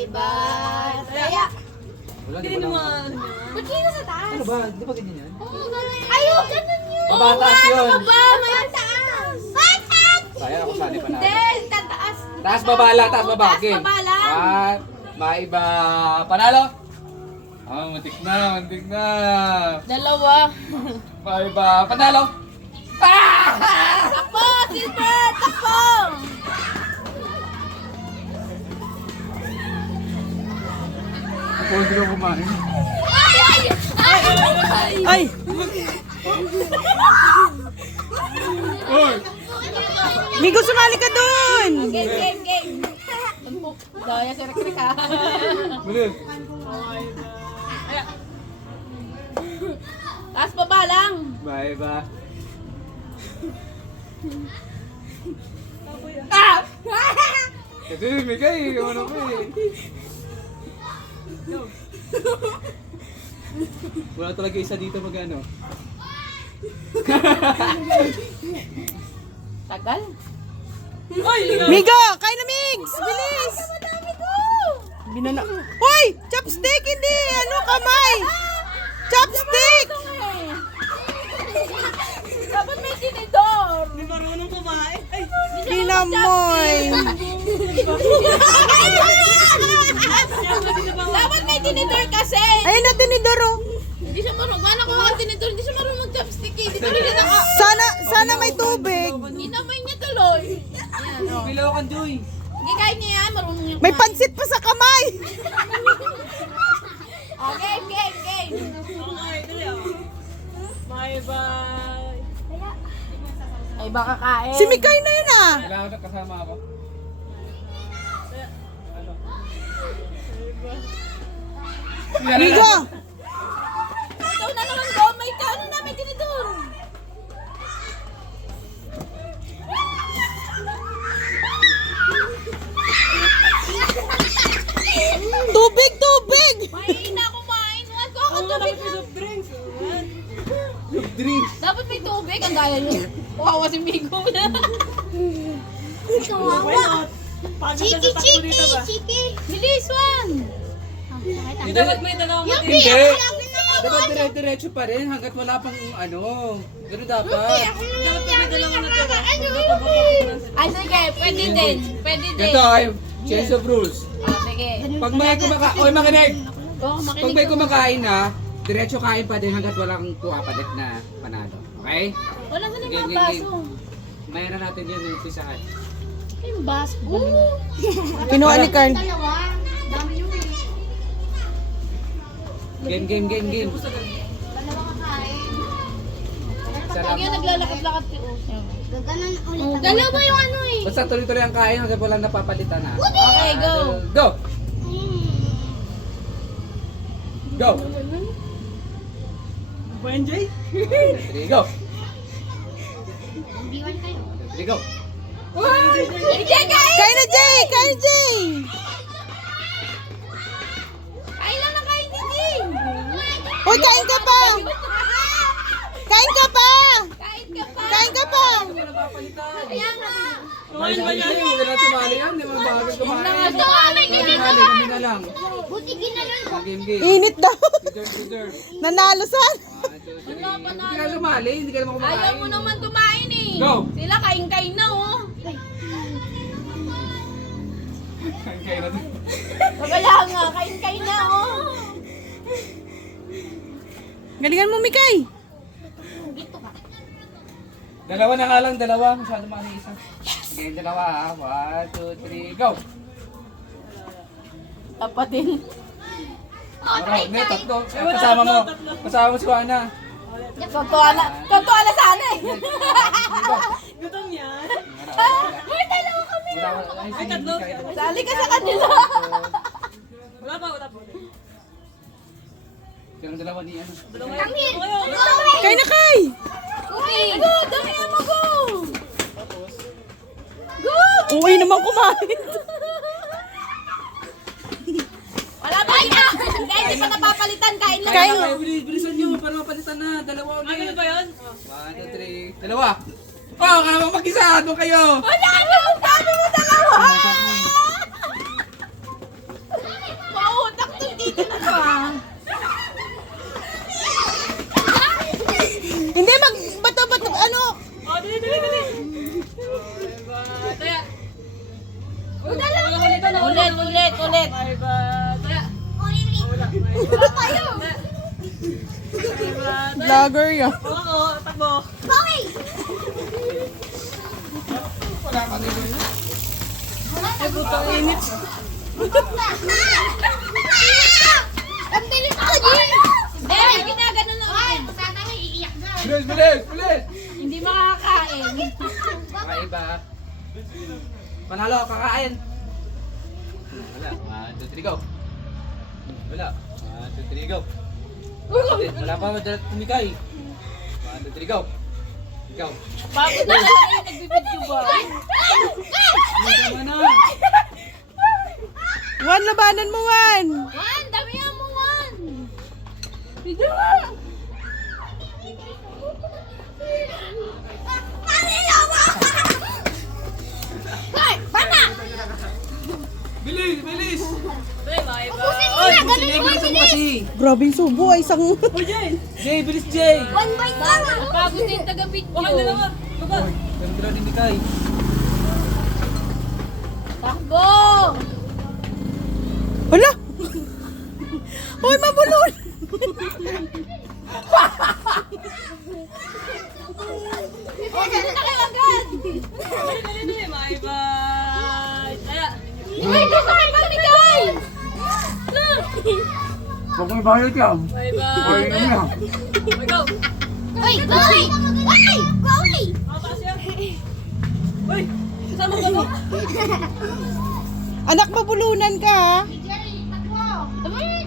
Bye-bye. Kaya, Wala, di Hindi ba naman. ba't yun nasa taas? Ano ba? Di ba ganyan yan? Ayaw, ganun yun. Babatas yun. Ano ba? May taas. Batas! Kaya ako sali pa Hindi, natin. tataas. Taas baba lang, taas baba. Taas Game. baba lang. Maiba. Panalo? Ah, mantik na, mantik na. Dalawa. Maiba. Panalo? Takbo, Silver! Takbo! Ako hindi ko kumain. Ay! Hoy! Migo, sumali ka dun! Game. Daya sa rekrik ha. Bilis. Taas baba lang. Maiba. Kasi Migay, ano ko eh. Wala talaga isa dito mag-ano. Tagal. Migo, kain na Migs! Bilis! Madami ko. Binana. Hoy! Chopstick! Hindi! Ano kamay? Chopstick! Dapat may tinidor. Hindi marunong kumain. Ay! Hindi Kinamoy! Dapat may tinidor kasi. Ayun na, tinidoro. Hindi siya marunong. Mana ko ang tinidor. Hindi siya marunong mag-chopstick eh. Dito rin ako. Sana may tubig. Inamay niya tuloy. Bilaw ka, Joy. Hindi kahit niya yan. Marunong niya May kumain. pansit pa sa kamay. Oh, game. Ay, baka kain. Si Mikay na yun ah. Kailangan na kasama ako. Migo! Ikaw na naman ko. May kano na may tinidor. Tubig! Tubig! May na kumain. Huwag ko ako tubig na. Drinks. Dapat may tubig. Ang daya niyo. Kawawa si Migo na. Kawawa. Chiki. Bilis, Juan. Dapat may dalawang Hindi. Dapat dire-diretso pa rin hanggat wala pang ano. Ganun dapat. Dapat may dalawang natira. Ay, sige. Pwede din. Ganito ay change of rules. Sige. Pag may oy makinig. Oh, Pag makinig may ko. kumakain na, diretso kain pa din hanggat walang pumapalit na panalo. Okay? Wala na Game, yung game, mga game. baso. Mayroon natin yun yung pisahan. Yung baso. Kinuha ni Carl. Game. Lagi yung naglalakad-lakad si Uso. Dalawa yung ano eh. Basta tuloy-tuloy ang kain hanggat walang napapalitan na. Okay, go. Go! Go! Benjay? 3, go! 3, go! Hindi, kain! Kain na Jay! Kain na Jay! Kain lang ng kain, Didi! Hoy, kain ka pa! Kain ka pa! Kain ka pa! Kain ka pa! Kaya nga! Kumain ba yan? Hindi na sumali yan. Hindi mo bagay kumain. Ito, may tinidor! Kami na lang. Buti ginanon ko. Game. Init daw. Deserve. Nanalo san? 1, 2, 3. Hindi ka sumali. Hindi ka naman kumain. Ayaw mo naman kumain eh. Go! Sila kain-kain na oh. Kaya na to. Kaya nga, kain-kain na oh. Galingan mo, Mikay. Dalawa na nga lang, dalawa. Masyado mali isa. Sige, dalawa ha. 1, 2, 3, go! Tapat din. Hindi, tatlo. Kasama mo. Kasama mo si Juana. Totoo ala sana eh. Gutom yan. May dalawa kami. Ay, tatlo. Sali ka sa kanila. Wala pa. Silang dalawa ni ano. Kami. Kain na kay! Uy, go, dami mo go. Go. Uwi naman kumain. Wala pa ina. Hindi pa napapalitan, kain lang. Kain. Bilisan nyo para mapalitan na. Dalawa ulit. Ano ba yun? 1, 2, 3. Dalawa. Oh, kaya mo mag-isa. Doon kayo. Wala ano, sabi mo dalawa. Hindi, bato, ano? Oh, dali. Taya. Ulit. Bye bye. Taya. Vlogger yan. Oo, takbo. Wala ka dito. Ay, butang init. Ang bilis ako, Jay! Hindi, ginagano na ako. Tatang iiyak na. Bilis! Hindi makakain. Kakaiba. Panalo, kakain. Wala. 1, 2, 3, go. Wala. 1, 2, 3, go. Wala pa, tumikay. 1, 2, 3, go. Ikaw. Bakit na lang kayo nagbibidyo ba? Tama na. Juan, labanan mo, Juan. Juan, damihan mo, Juan. Video nga. Hoy, bata! Bilis! Bye bye. Ubusin mo na, ganun Sige, mo, bilis mo bilis. kasi. Grabe yung subo, ay isang... Jay, bilis Jay. One bite lang, ah. Pagod din taga-video. Bakit dalawa? Baba. Pero din ni Kai. Takbo! Hala! Hoy, mabulol! O, ganun na kayo agad. Dali. Bye bye. Taya. Uy, kasakay ka ni Guy! Huwag mo bayad yan. Bye bye. Taya. Go. Uy, Goy! Uy! Goy! Mataas yan. Uy. Sama ka ba? Anak, mabulunan ka, ha? Tama.